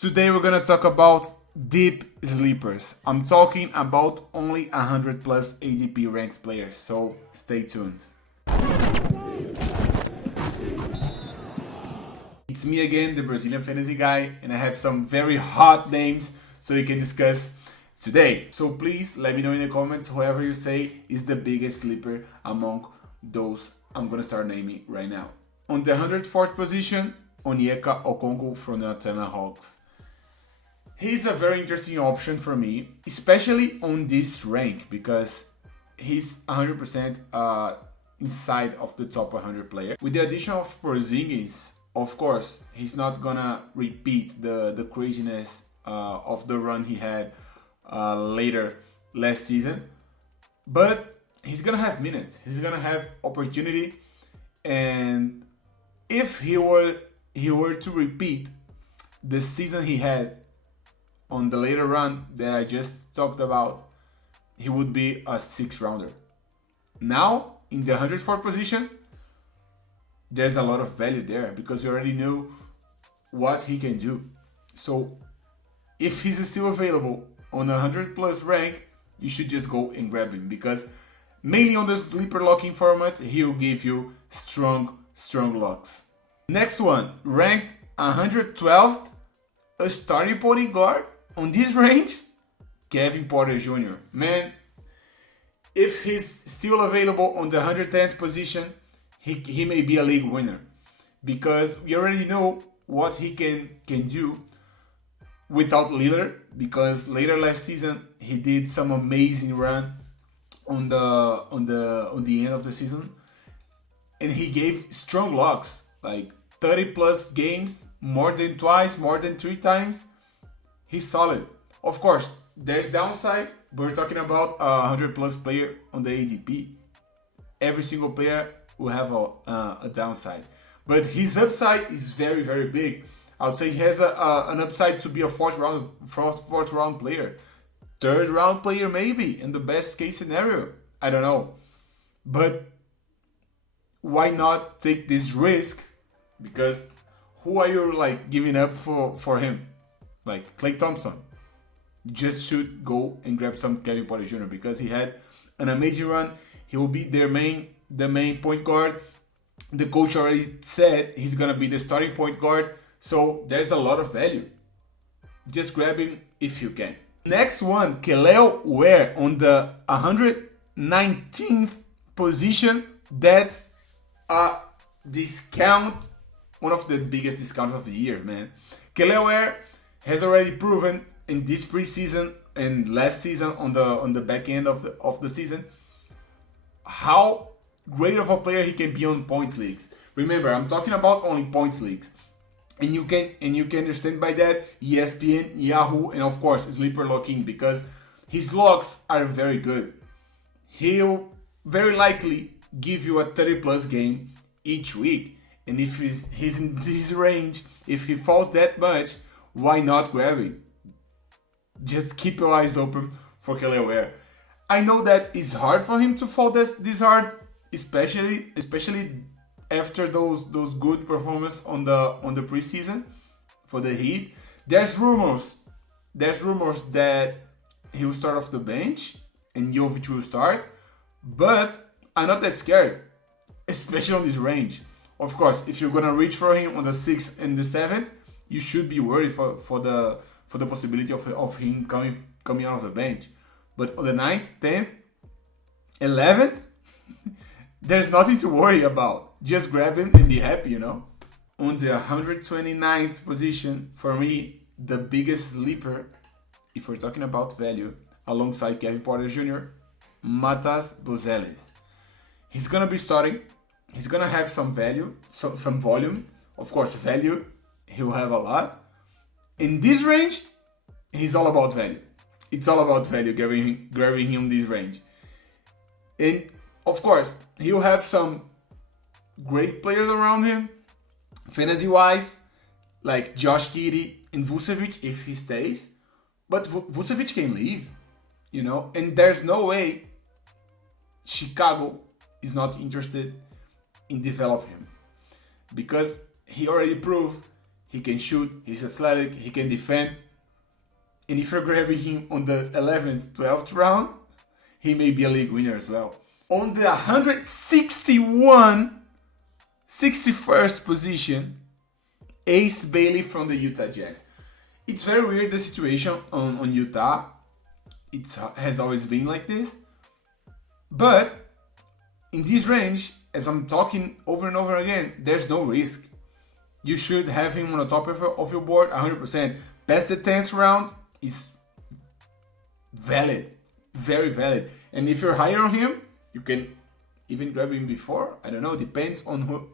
Today we're gonna talk about deep sleepers. I'm talking about only 100 plus ADP ranked players, so stay tuned. It's me again, the Brazilian fantasy guy, and I have some very hot names so we can discuss today. So please let me know in the comments whoever you say is the biggest sleeper among those I'm gonna start naming right now. On the 104th position, Onyeka Okongwu from the Atlanta Hawks. He's a very interesting option for me, especially on this rank because he's 100% inside of the top 100 player. With the addition of Porzingis, of course, he's not gonna repeat the craziness of the run he had later last season, but he's gonna have minutes. He's gonna have opportunity, and if he were to repeat the season he had on the later run that I just talked about, he would be a 6th rounder. Now, in the 104th position, there's a lot of value there because you already know what he can do. So, if he's still available on a 100 plus rank, you should just go and grab him because mainly on the sleeper locking format, he'll give you strong locks. Next one, ranked 112th, a starting point guard on this range, Kevin Porter Jr. Man, if he's still available on the 110th position, he may be a league winner because we already know what he can do without Lillard, because later last season he did some amazing run on the end of the season, and he gave strong locks, like 30 plus games, more than twice, more than 3 times. He's solid. Of course, there's downside, but we're talking about a 100 plus player on the ADP. Every single player will have a downside, but his upside is very, very big. I would say he has an upside to be a fourth round player, 3rd round player maybe in the best case scenario. I don't know, but why not take this risk? Because who are you giving up for him? Like Klay Thompson. You just should go and grab some Kevin Porter Jr. because he had an amazing run. He will be the main point guard. The coach already said he's gonna be the starting point guard. So there's a lot of value. Just grab him if you can. Next one, Kelly Ware on the 119th position. That's a discount, one of the biggest discounts of the year, man. Kelly Ware has already proven in this preseason and last season on the back end of the season how great of a player he can be on points leagues. Remember, I'm talking about only points leagues. And you can understand by that ESPN, Yahoo, and of course sleeper locking, because his locks are very good. He'll very likely give you a 30 plus game each week. And if he's in this range, if he falls that much, why not grab him? Just keep your eyes open for Kelly Ware. I know that it's hard for him to fall this hard, especially after those good performances on the preseason for the Heat. There's rumors that he will start off the bench and Jovic will start, but I'm not that scared, especially on this range. Of course, if you're gonna reach for him on the 6th and the 7th, you should be worried for the possibility of him coming out of the bench. But on the 9th, 10th, 11th, there's nothing to worry about. Just grab him and be happy, On the 129th position, for me, the biggest sleeper, if we're talking about value, alongside Kevin Porter Jr., Matas Buzelis. He's gonna be starting. He's gonna have some value, some volume. Of course, value, he will have a lot. In this range, he's all about value. It's all about value, grabbing him this range. And of course, he'll have some great players around him, fantasy-wise, like Josh Giddey and Vucevic if he stays. But Vucevic can leave, and there's no way Chicago is not interested in developing him because he already proved he can shoot, he's athletic, he can defend. And if you're grabbing him on the 11th, 12th round, he may be a league winner as well. On the 61st position, Ace Bailey from the Utah Jazz. It's very weird, the situation on Utah. It has always been like this. But in this range, as I'm talking over and over again, there's no risk. You should have him on the top of your board 100%. Past the 10th round is valid. Very valid. And if you're higher on him, you can even grab him before. I don't know, depends on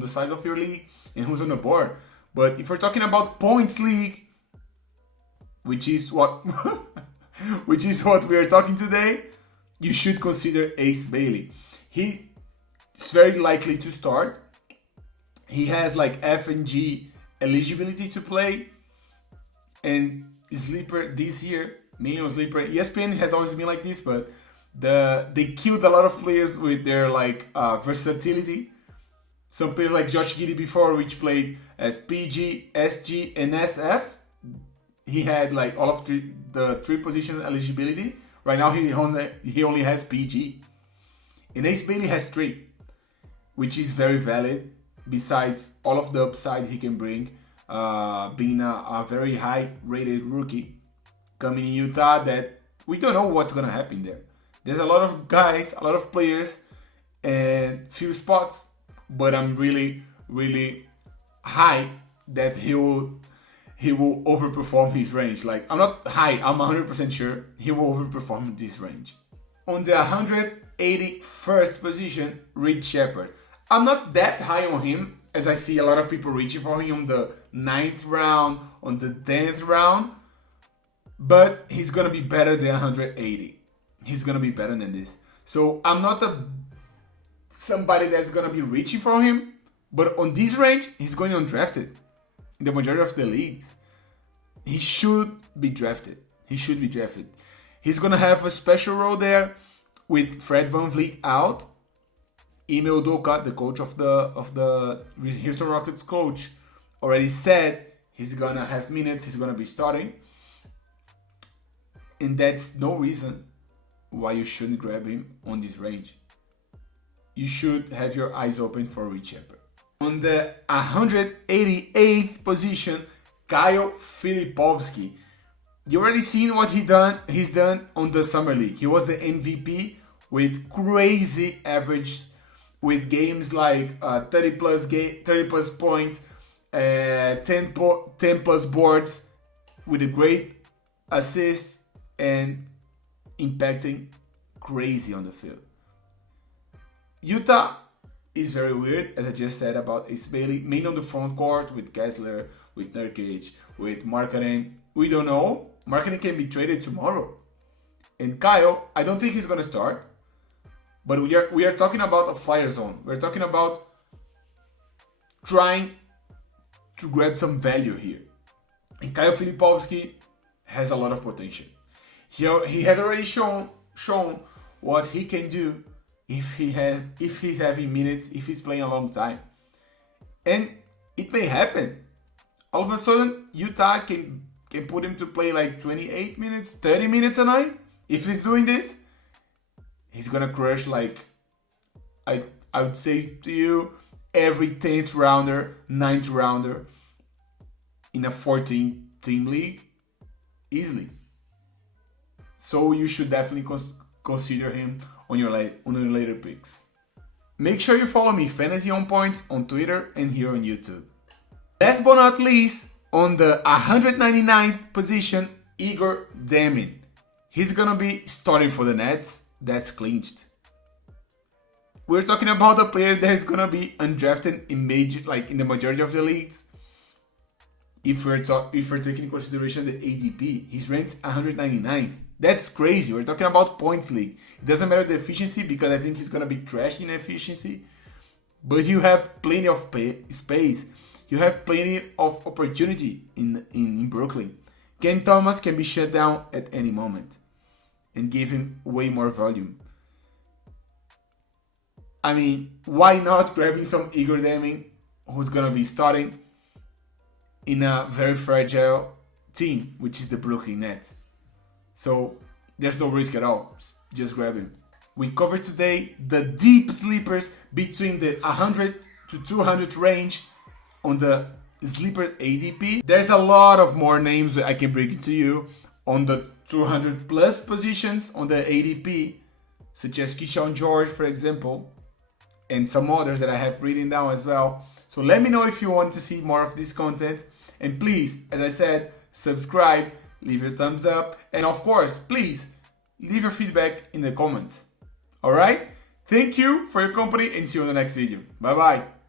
the size of your league and who's on the board. But if we're talking about points league, which is what we are talking today, you should consider Ace Bailey. He is very likely to start. He has like F and G eligibility to play, and sleeper this year, million sleeper. ESPN has always been like this, but they killed a lot of players with their versatility. Some players like Josh Giddey before, which played as PG, SG, and SF. He had like all of the three position eligibility. Right now he only has PG. And Ace Bailey has 3, which is very valid. Besides all of the upside he can bring, being a very high rated rookie coming in Utah, that we don't know what's gonna happen there. There's a lot of guys, a lot of players, and few spots, but I'm really, really high that he will overperform his range. Like, I'm not high, I'm 100% sure he will overperform this range. On the 181st position, Riche Shephard. I'm not that high on him, as I see a lot of people reaching for him on the 9th round, on the 10th round, but he's gonna be better than 180. He's gonna be better than this. So I'm not somebody that's gonna be reaching for him, but on this range, he's going undrafted. In the majority of the leagues, he should be drafted. He's gonna have a special role there with Fred VanVleet out. Ime Udoka, the coach of the Houston Rockets coach, already said he's gonna have minutes, he's gonna be starting. And that's no reason why you shouldn't grab him on this range. You should have your eyes open for Riche Shephard. On the 188th position, Kyle Filipowski. You already seen what he's done on the Summer League. He was the MVP with crazy average, with games like 30 plus points, 10 plus boards, with a great assist and impacting crazy on the field. Utah is very weird, as I just said about Ace Bailey, mainly on the front court with Kessler, with Nurkic, with Markkanen. We don't know. Markkanen can be traded tomorrow. And Kyle, I don't think he's gonna start. But we are talking about a fire zone. We're talking about trying to grab some value here. And Kyle Filipowski has a lot of potential. He has already shown what he can do if he's having minutes, if he's playing a long time. And it may happen. All of a sudden, Utah can put him to play like 28 minutes, 30 minutes a night. If he's doing this, he's gonna crush, like, I would say to you, every 10th rounder, 9th rounder in a 14-team league easily. So you should definitely consider him on your later picks. Make sure you follow me, Fantasy On Point, on Twitter and here on YouTube. Last but not least, on the 199th position, Egor Demin. He's gonna be starting for the Nets. That's clinched. We're talking about a player that is gonna be undrafted in the majority of the leagues. If we're taking into consideration the ADP, he's ranked 199th. That's crazy. We're talking about points league. It doesn't matter the efficiency, because I think he's gonna be trash in efficiency. But you have plenty of space. You have plenty of opportunity in Brooklyn. Ken Thomas can be shut down at any moment and give him way more volume. I mean, why not grabbing some Egor Demin, who's gonna be starting? in a very fragile team, which is the Brooklyn Nets. So there's no risk at all. Just grab him. We covered today the deep sleepers between the 100 to 200 range on the sleeper ADP. There's a lot of more names that I can bring to you on the 200 plus positions on the ADP, such as Keyshawn George, for example, and some others that I have written down as well. So let me know if you want to see more of this content. And please, as I said, subscribe, leave your thumbs up, and of course, please leave your feedback in the comments. Alright? Thank you for your company and see you on the next video. Bye bye.